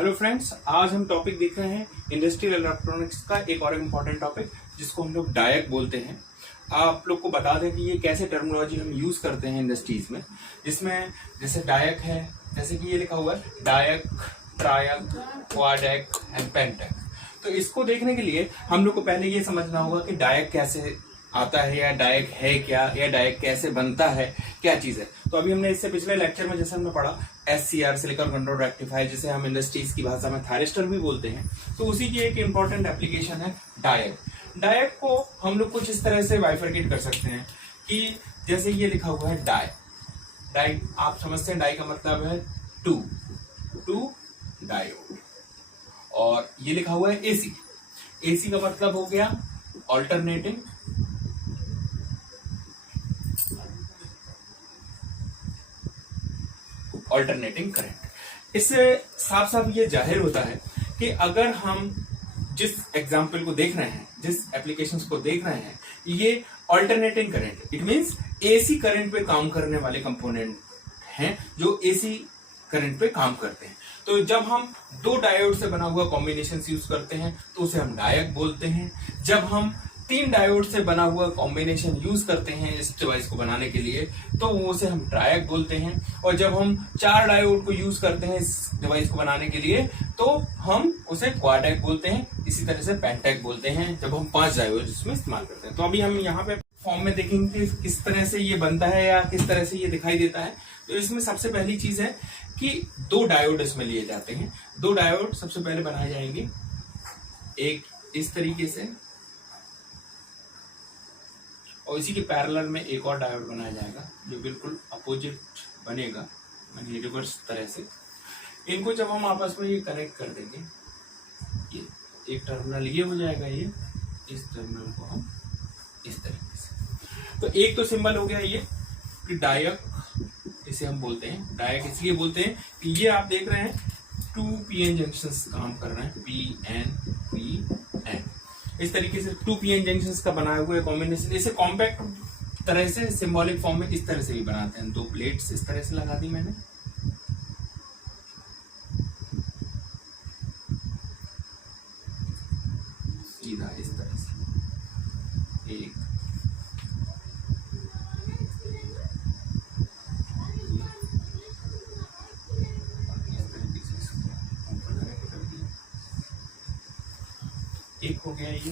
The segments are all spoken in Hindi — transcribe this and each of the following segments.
हेलो फ्रेंड्स, आज हम टॉपिक देख रहे हैं इंडस्ट्रियल इलेक्ट्रॉनिक्स का एक और इम्पॉर्टेंट टॉपिक जिसको हम लोग डायक बोलते हैं। आप लोग को बता दें कि ये कैसे टर्मिनोलॉजी हम यूज करते हैं इंडस्ट्रीज में, जिसमें जैसे डायक है, जैसे कि ये लिखा हुआ है डायक, ट्रायक, क्वाडैक एंड पेंटैक। तो इसको देखने के लिए हम लोग को पहले ये समझना होगा कि डायक कैसे आता है या डायक है क्या, या डायक कैसे बनता है, क्या चीज है। तो अभी हमने इससे पिछले लेक्चर में जैसे हमने पढ़ा SCR सिलिकॉन कंट्रोल रेक्टिफायर, जिसे हम इंडस्ट्रीज की भाषा में थायरिस्टर भी बोलते हैं। तो उसी की एक इंपॉर्टेंट एप्लीकेशन है डायक। डायक को हम लोग कुछ इस तरह से बाइफरकेट कर सकते हैं कि जैसे ये लिखा हुआ है डाई। डाई आप समझते हैं, डाई का मतलब है टू डायोड। और ये लिखा हुआ है AC। AC का मतलब हो गया ऑल्टरनेटिंग करंट। इससे साफ साफ ये जाहिर होता है कि अगर हम जिस एग्जाम्पल को देख रहे हैं, जिस एप्लीकेशंस को देख रहे हैं, ये alternating current, it means AC current पे काम करने वाले कंपोनेंट हैं जो AC करंट पे काम करते हैं। तो जब हम दो डायोड से बना हुआ कॉम्बिनेशन यूज करते हैं तो उसे हम डायक बोलते हैं। जब हम 3 डायोड से बना हुआ कॉम्बिनेशन यूज करते हैं इस डिवाइस को बनाने के लिए तो उसे हम ट्रायक बोलते हैं। और जब हम 4 डायोड को यूज करते हैं इस डिवाइस को बनाने के लिए तो हम उसे क्वाडैक बोलते हैं। इसी तरह से पेंटैक बोलते हैं जब हम 5 डायोड इसमें इस्तेमाल करते हैं। तो अभी हम यहाँ पे फॉर्म में देखेंगे कि किस तरह से ये बनता है या किस तरह से ये दिखाई देता है। तो इसमें सबसे पहली चीज है कि 2 डायोड इसमें लिए जाते हैं। 2 डायोड सबसे पहले बनाए जाएंगे, एक इस तरीके से और इसी के पैरेलल में एक और डायोड बनाया जाएगा जो बिल्कुल अपोजिट बनेगा, यानी रिवर्स तरह से। इनको जब हम आपस में ये कनेक्ट कर देंगे, ये एक टर्मिनल ये हो जाएगा, ये इस टर्मिनल को हम इस तरीके से। तो एक तो सिंबल हो गया ये कि डायक, इसे हम बोलते हैं डायक इसलिए बोलते हैं कि ये आप देख रहे हैं 2 PN जंक्शंस काम कर रहे हैं, PN इस तरीके से 2 PN जंक्शंस का बनाया हुआ कॉम्बिनेशन। इसे कॉम्पैक्ट तरह से सिंबॉलिक फॉर्म में इस तरह से भी बनाते हैं। 2 प्लेट्स इस तरह से लगा दी मैंने, सीधा इस तरह से एक हो गया, ये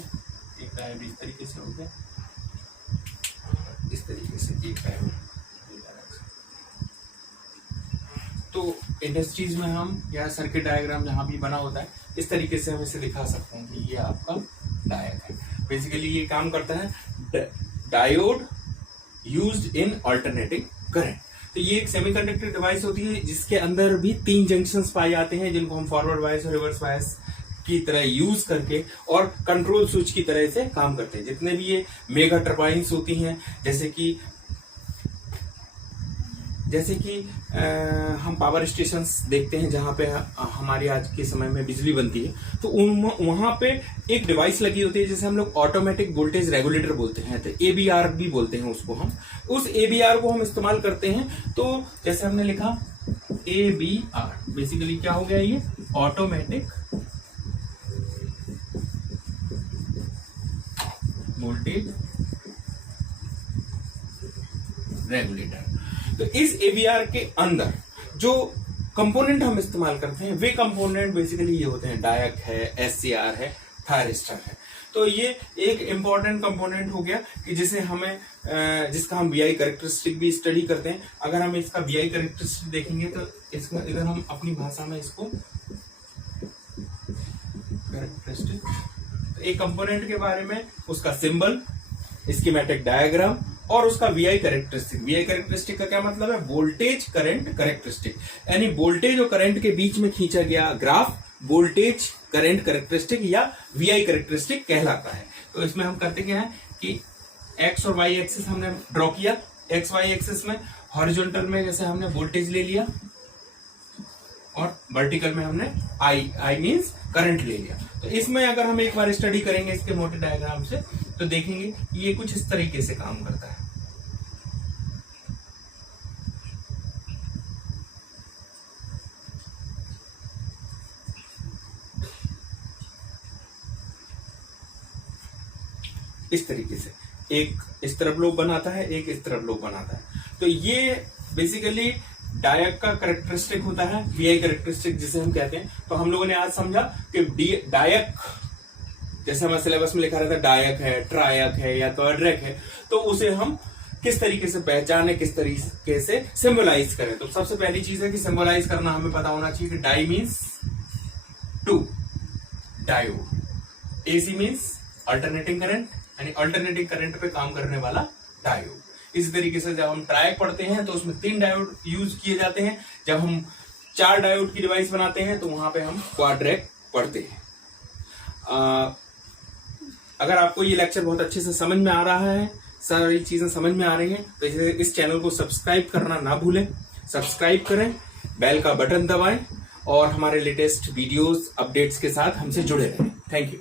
एक डायोड इस तरीके से हो गया, इस तरीके से एक डायोड। तो इंडस्ट्रीज में हम या सर्किट डायग्राम जहां भी बना होता है इस तरीके से हम इसे दिखा सकते हैं कि ये आपका डायक है। बेसिकली ये काम करता है diode used in alternating current. तो ये एक सेमीकंडक्टर डिवाइस होती है जिसके अंदर भी 3 जंक्शंस पाए जाते हैं जिनको हम फॉरवर्ड बायस और रिवर्स बायस की तरह यूज करके और कंट्रोल स्विच की तरह से काम करते हैं। जितने भी ये मेगा टर्बाइन्स होती हैं, जैसे कि हम पावर स्टेशंस देखते हैं जहां पे हमारे आज के समय में बिजली बनती है, तो वहां पे एक डिवाइस लगी होती है जिसे हम लोग ऑटोमेटिक वोल्टेज रेगुलेटर बोलते हैं, तो AVR भी बोलते हैं उसको हम। उस AVR को हम इस्तेमाल करते हैं। तो जैसे हमने लिखा AVR, बेसिकली क्या हो गया, ये ऑटोमेटिक वोल्टेज रेगुलेटर। तो इस AVR के अंदर जो कंपोनेंट हम इस्तेमाल करते हैं वे कंपोनेंट बेसिकली ये होते हैं, डायक है, SCR है, थायरिस्टर है। तो ये एक इंपॉर्टेंट कंपोनेंट हो गया कि जिसे हमें जिसका हम VI कैरेक्टरिस्टिक भी स्टडी करते हैं। अगर हम इसका VI कैरेक्टरिस्टिक देखेंगे तो इसका इधर हम अपनी भाषा में इसको कैरेक्टरिस्टिक, एक कंपोनेंट के बारे में, उसका सिंबल, स्कीमेटिक डायग्राम और उसका VI कैरेक्टरिस्टिक। VI कैरेक्टरिस्टिक का क्या मतलब है, वोल्टेज करंट कैरेक्टरिस्टिक, यानी वोल्टेज और करंट के बीच में खींचा गया ग्राफ वोल्टेज करंट कैरेक्टरिस्टिक या VI कैरेक्टरिस्टिक कहलाता है। तो इसमें हम करते क्या है कि X और Y एक्सिस हमने ड्रॉ किया। XY एक्सिस में हॉरिजॉन्टल में जैसे हमने वोल्टेज ले लिया और वर्टिकल में हमने I मींस करंट ले लिया। तो इसमें अगर हम एक बार स्टडी करेंगे इसके मोटे डायग्राम से तो देखेंगे कि ये कुछ इस तरीके से काम करता है। इस तरीके से, एक इस तरफ लोब बनाता है, एक इस तरफ लोब बनाता है। तो ये बेसिकली डायक का करेक्टरिस्टिक होता है, वीआई करेक्टरिस्टिक जिसे हम कहते हैं। तो हम लोगों ने आज समझा कि डायक, जैसे हमारे सिलेबस में लिखा रहता है डायक है, ट्रायक है या क्वाड्रैक है, तो उसे हम किस तरीके से पहचाने, किस तरीके से सिंबलाइज करें। तो सबसे पहली चीज है कि सिंबलाइज करना हमें पता होना चाहिए कि di means two, diode, AC means alternating current, यानी अल्टरनेटिंग करंट पे काम करने वाला डायोड। इसी तरीके से जब हम ट्रायक पढ़ते हैं तो उसमें 3 डायोड यूज किए जाते हैं। जब हम 4 डायोड की डिवाइस बनाते हैं तो वहां पे हम क्वाड्रैक पढ़ते हैं। अगर आपको ये लेक्चर बहुत अच्छे से समझ में आ रहा है, सारी चीजें समझ में आ रही हैं, तो इस चैनल को सब्सक्राइब करना ना भूलें। सब्सक्राइब करें, बेल का बटन दबाएं और हमारे लेटेस्ट वीडियोस अपडेट्स के साथ हमसे जुड़े रहें। Thank you.